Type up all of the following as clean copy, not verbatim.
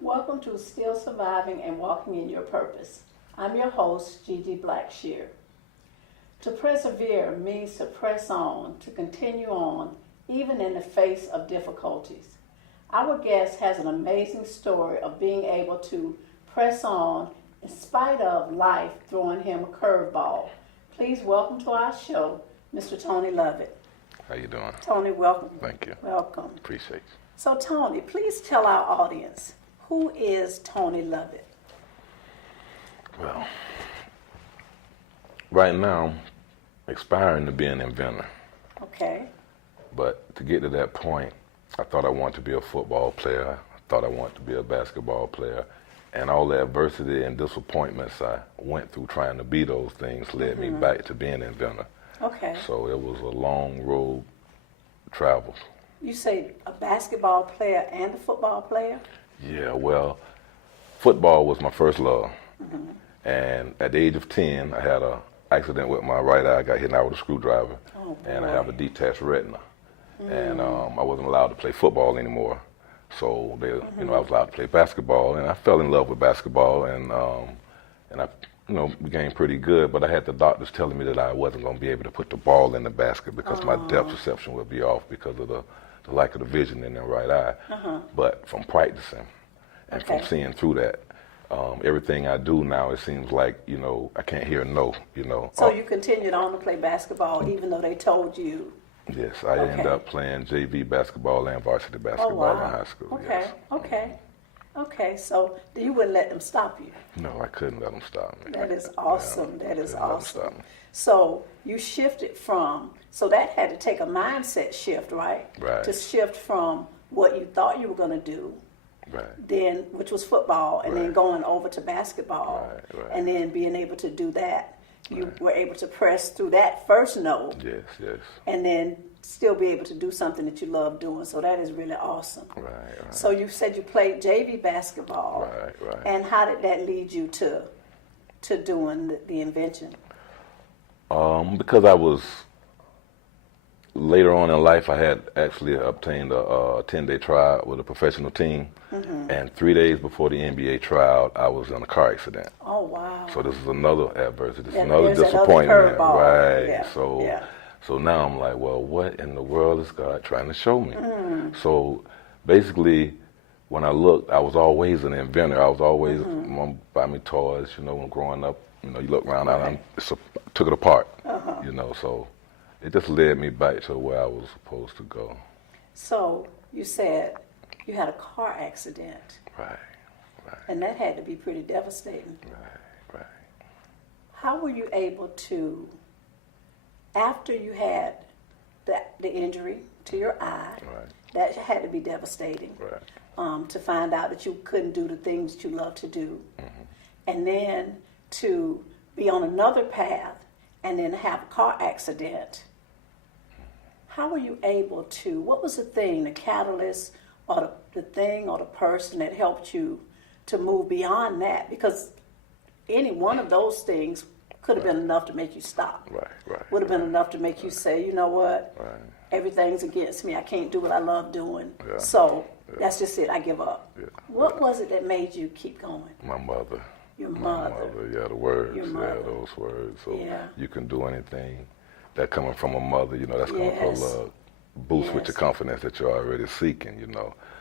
Welcome to Still Surviving and Walking in Your Purpose. I'm your host, Gigi Blackshear. To persevere means to press on, to continue on, even in the face of difficulties. Our guest has an amazing story of being able to press on in spite of life throwing him a curveball. Please welcome to our show, Mr. Tony Lovett. How you doing? Tony, welcome. Thank you. Welcome. Appreciate you. So, Tony, please tell our audience, who is Tony Lovett? Well, right now, I'm aspiring to be an inventor. Okay. But to get to that point, I thought I wanted to be a football player. I thought I wanted to be a basketball player. And all the adversity and disappointments I went through trying to be those things led me back to being an inventor. Okay. So it was a long road travel. You say a basketball player and a football player? Yeah, well, football was my first love. And at the age of 10, I had an accident with my right eye. I got hit out with a screwdriver. Oh, and I have a detached retina. And I wasn't allowed to play football anymore. So they, I was allowed to play basketball, and I fell in love with basketball, and I, became pretty good. But I had the doctors telling me that I wasn't going to be able to put the ball in the basket because my depth perception would be off because of the lack of the vision in the right eye. But from practicing and from seeing through that, everything I do now, it seems like, I can't hear no, So you continued on to play basketball even though they told you? Yes, I ended up playing JV basketball and varsity basketball in high school. Okay, yes. Okay, so you wouldn't let them stop you? No, I couldn't let them stop me. That is awesome, that is awesome. Stop me. So you shifted from, so that had to take a mindset shift, right? Right. To shift from what you thought you were going to do, Right. then, which was football, and then Right. going over to basketball, Right. and then being able to do that. You were able to press through that first no, Yes. and then still be able to do something that you love doing. So that is really awesome. Right. So you said you played JV basketball. Right. And how did that lead you to doing the invention? Because I was, later on in life, I had actually obtained a 10-day tryout with a professional team. And 3 days before the NBA tryout, I was in a car accident. Oh, wow. So this is another adversity. This is Yeah, another there's another disappointment. curveball. Right. Yeah. So now I'm like, well, what in the world is God trying to show me? So basically, when I looked, I was always an inventor. I was always, Mom buy me toys, when growing up, you look around, I took it apart, so it just led me back to where I was supposed to go. So you said you had a car accident. Right. And that had to be pretty devastating. Right. How were you able to, after you had the injury to your eye, that had to be devastating, to find out that you couldn't do the things that you love to do, and then to be on another path and then have a car accident. How were you able to, what was the thing, the catalyst or the thing or the person that helped you to move beyond that? Because any one of those things could have been enough to make you stop. Right. Would have been enough to make you say, you know what, everything's against me. I can't do what I love doing. Yeah. So that's just it. I give up. Yeah. What was it that made you keep going? My mother. Your mother. My mother, the words. Your mother. Those words. So Yeah. you can do anything. That coming from a mother, that's coming Yes. from love. Boost with Yes. your confidence that you're already seeking,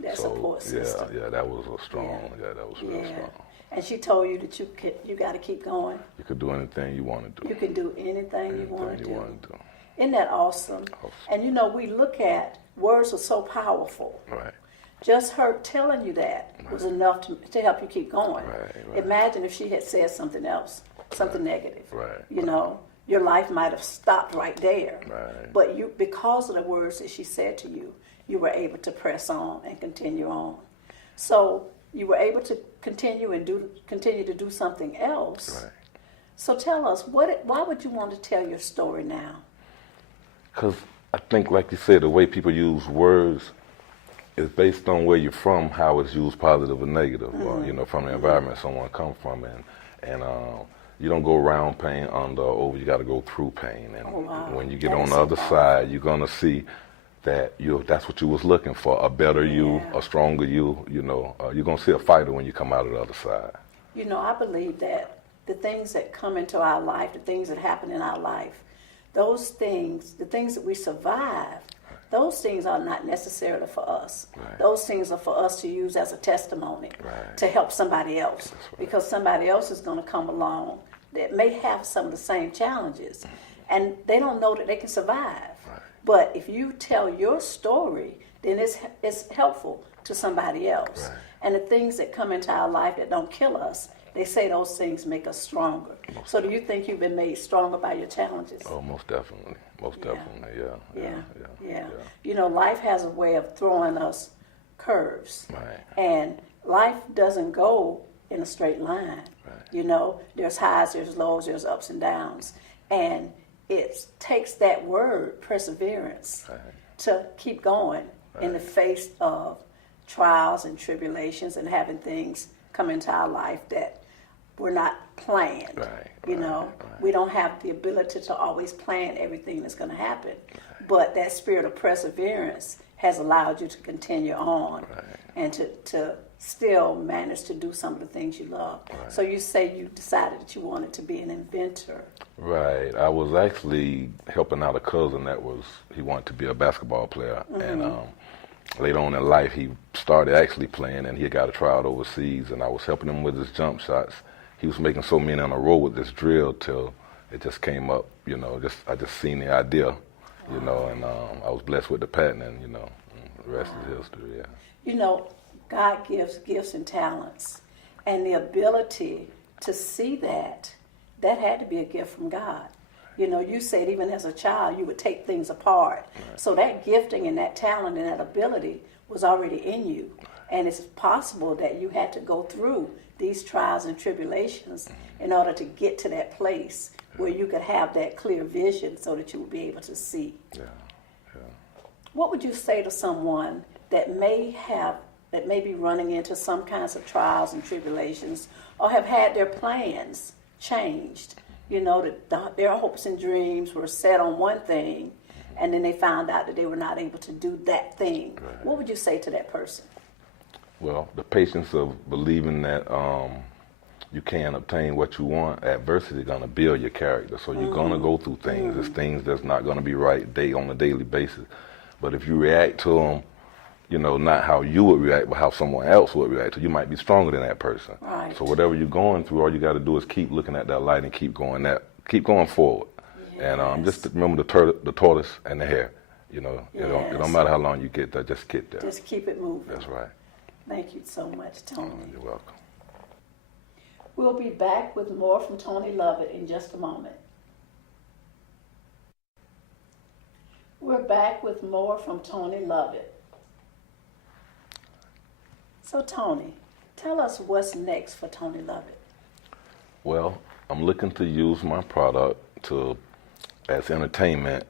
That so, support system. Yeah, that was a strong, that was real strong. And she told you that you got to keep going. You could do anything you want to do. You can do anything you want to do. want to do. Isn't that awesome? And we look at words are so powerful. Right. Just her telling you that was enough to help you keep going. Right. Imagine if she had said something else. something negative. Right. You know, your life might have stopped right there. Right. But you, because of the words that she said to you, you were able to press on and continue on. So you were able to continue to do something else. Right. So tell us, why would you want to tell your story now? Because I think, like you said, the way people use words is based on where you're from, how it's used, positive or negative, or, you know, from the environment someone comes from, and you don't go around pain, under or over. You got to go through pain, and when you get on the other side, you're gonna see that that's what you was looking for, a better you, a stronger you. You know, you're gonna see a fighter when you come out of the other side. You know, I believe that the things that come into our life, the things that happen in our life, those things, the things that we survive, those things are not necessarily for us. Right. Those things are for us to use as a testimony to help somebody else. Because somebody else is going to come along that may have some of the same challenges, and they don't know that they can survive. Right. But if you tell your story, then it's helpful to somebody else. Right. And the things that come into our life that don't kill us, they say those things make us stronger. So do you think you've been made stronger by your challenges? Oh, most definitely. Most definitely, yeah. You know, life has a way of throwing us curves. Right. And life doesn't go in a straight line. Right. You know, there's highs, there's lows, there's ups and downs. And it takes that word, perseverance, to keep going in the face of trials and tribulations and having things come into our life that were not planned. You know, we don't have the ability to always plan everything that's going to happen. But that spirit of perseverance has allowed you to continue on and to still manage to do some of the things you love. So you say you decided that you wanted to be an inventor. Right. I was actually helping out a cousin he wanted to be a basketball player. And later on in life, he started actually playing, and he got a tryout overseas, and I was helping him with his jump shots. He was making so many in a row with this drill till it just came up, you know, I just seen the idea, you know, and I was blessed with the patent, and, you know, the rest is history, You know, God gives gifts and talents, and the ability to see that had to be a gift from God. You know, you said even as a child, you would take things apart. So that gifting and that talent and that ability was already in you. And it's possible that you had to go through these trials and tribulations in order to get to that place where you could have that clear vision so that you would be able to see. What would you say to someone that may be running into some kinds of trials and tribulations, or have had their plans changed? You know, that their hopes and dreams were set on one thing, and then they found out that they were not able to do that thing. What would you say to that person? Well, the patience of believing that you can obtain what you want. Adversity is going to build your character. So you're going to go through things. There's things that's not going to be right on a daily basis. But if you react to them, you know, not how you would react, but how someone else would react to, you might be stronger than that person. So whatever you're going through, all you got to do is keep looking at that light and keep going forward. And just remember the tortoise and the hare. You know, it don't matter how long you get there, just get there. Just keep it moving. That's right. Thank you so much, Tony. You're welcome. We'll be back with more from Tony Lovett in just a moment. We're back with more from Tony Lovett. So Tony, tell us what's next for Tony Lovett. Well, I'm looking to use my product as entertainment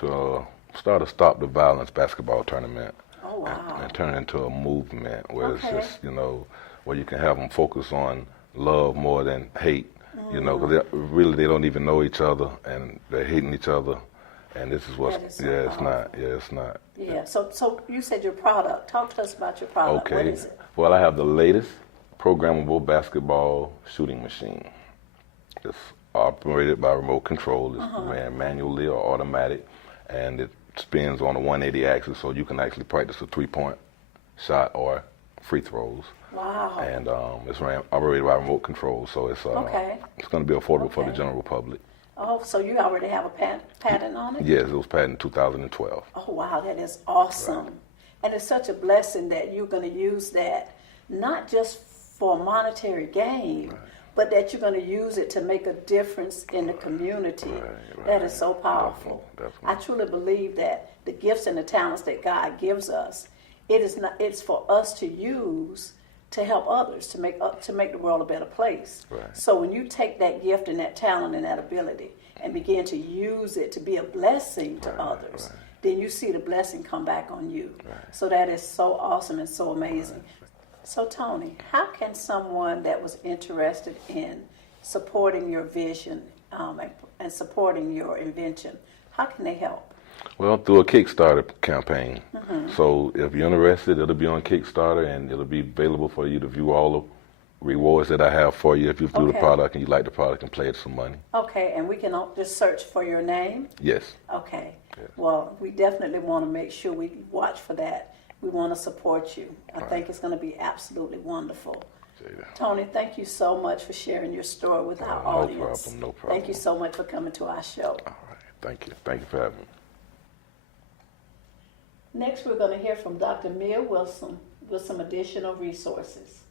to start a Stop the Violence basketball tournament. Oh, wow. And turn it into a movement where it's just, you know, where you can have them focus on love more than hate, you know, because they don't even know each other, and they're hating each other, and this is what's, it's not. Yeah, so you said your product. Talk to us about your product. Okay. What is it? Well, I have the latest programmable basketball shooting machine. It's operated by remote control. It's ran manually or automatic, and it spins on a 180 axis, so you can actually practice a three-point shot or free throws. Wow. And it's operated by remote control, so it's going to be affordable for the general public. Oh, so you already have a patent on it? Yes, it was patented in 2012. Oh, wow, that is awesome. Right. And it's such a blessing that you're going to use that not just for monetary gain, but that you're going to use it to make a difference in the community. That is so powerful. Definitely. I truly believe that the gifts and the talents that God gives us, it's for us to use to help others, to make the world a better place. Right. So when you take that gift and that talent and that ability and begin to use it to be a blessing to others, then you see the blessing come back on you. So that is so awesome and so amazing. So Tony, how can someone that was interested in supporting your vision and supporting your invention, how can they help? Well, through a Kickstarter campaign. So if you're interested, it'll be on Kickstarter, and it'll be available for you to view all the rewards that I have for you if you do the product and you like the product and pledge some money. Okay, and we can just search for your name? Yes. Okay. Yes. Well, we definitely want to make sure we watch for that. We want to support you. I think it's going to be absolutely wonderful. Tony, thank you so much for sharing your story with our audience. No problem. Thank you so much for coming to our show. All right. Thank you. Thank you for having me. Next, we're going to hear from Dr. Mia Wilson with some additional resources.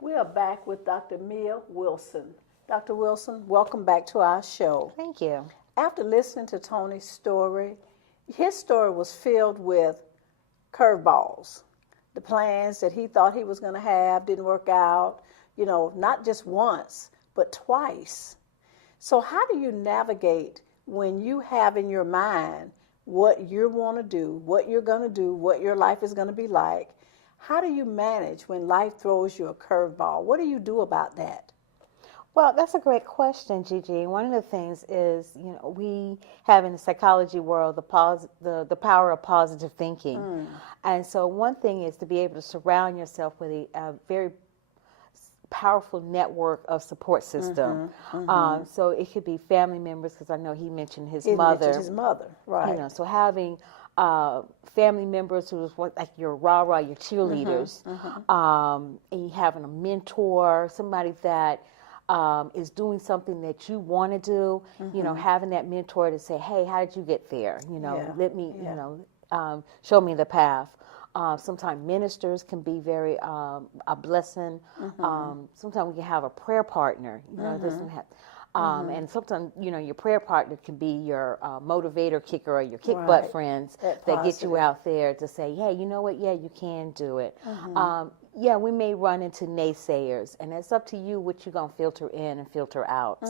We are back with Dr. Mia Wilson. Dr. Wilson, welcome back to our show. Thank you. After listening to Tony's story, his story was filled with curveballs. The plans that he thought he was going to have didn't work out, not just once, but twice. So how do you navigate when you have in your mind what you want to do, what you're going to do, what your life is going to be like? How do you manage when life throws you a curveball? What do you do about that? Well, that's a great question, Gigi. One of the things is, we have in the psychology world the power of positive thinking. And so one thing is to be able to surround yourself with a very powerful network of support system. So it could be family members, because I know he mentioned his mother. Mentioned his mother, right. So having family members who's like your rah-rah, your cheerleaders, and you having a mentor, somebody that is doing something that you want to do, having that mentor to say, hey, how did you get there? Let me, show me the path. Sometimes ministers can be very a blessing. Sometimes we can have a prayer partner. It doesn't have, and sometimes your prayer partner can be your motivator, kicker, or your kick butt friends that get you out there to say, hey, you know what? Yeah, you can do it. We may run into naysayers, and it's up to you what you're going to filter in and filter out.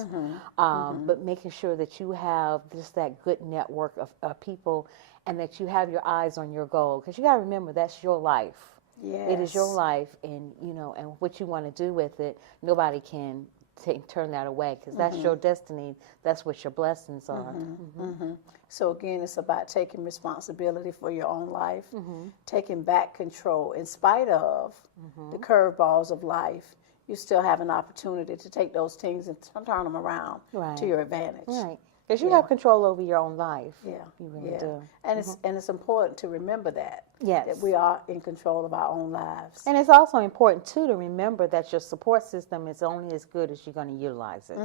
But making sure that you have just that good network of people, and that you have your eyes on your goal, because you got to remember that's your life. Yes. It is your life, and and what you want to do with it, nobody can turn that away, because that's your destiny. That's what your blessings are. So again, it's about taking responsibility for your own life, taking back control. In spite of the curveballs of life, you still have an opportunity to take those things and turn them around to your advantage. Right. Because you have control over your own life. Yeah, you really do. And it's important to remember that. Yes. That we are in control of our own lives. And it's also important too to remember that your support system is only as good as you're going to utilize it.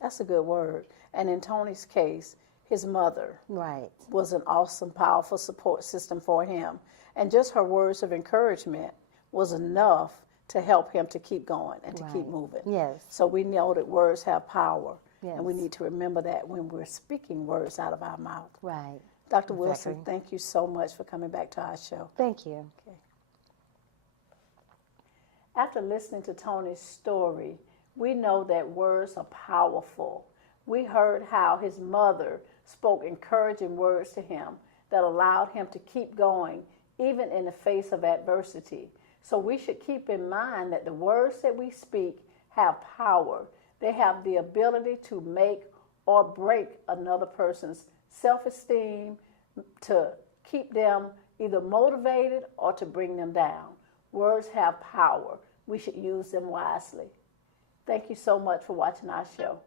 That's a good word. And in Tony's case, his mother was an awesome, powerful support system for him. And just her words of encouragement was enough to help him to keep going and to keep moving. Yes. So we know that words have power. Yes. And we need to remember that when we're speaking words out of our mouth. Right. Dr. Wilson, thank you so much for coming back to our show. Thank you. Okay. After listening to Tony's story, we know that words are powerful. We heard how his mother spoke encouraging words to him that allowed him to keep going, even in the face of adversity. So we should keep in mind that the words that we speak have power. They have the ability to make or break another person's self-esteem, to keep them either motivated or to bring them down. Words have power. We should use them wisely. Thank you so much for watching our show.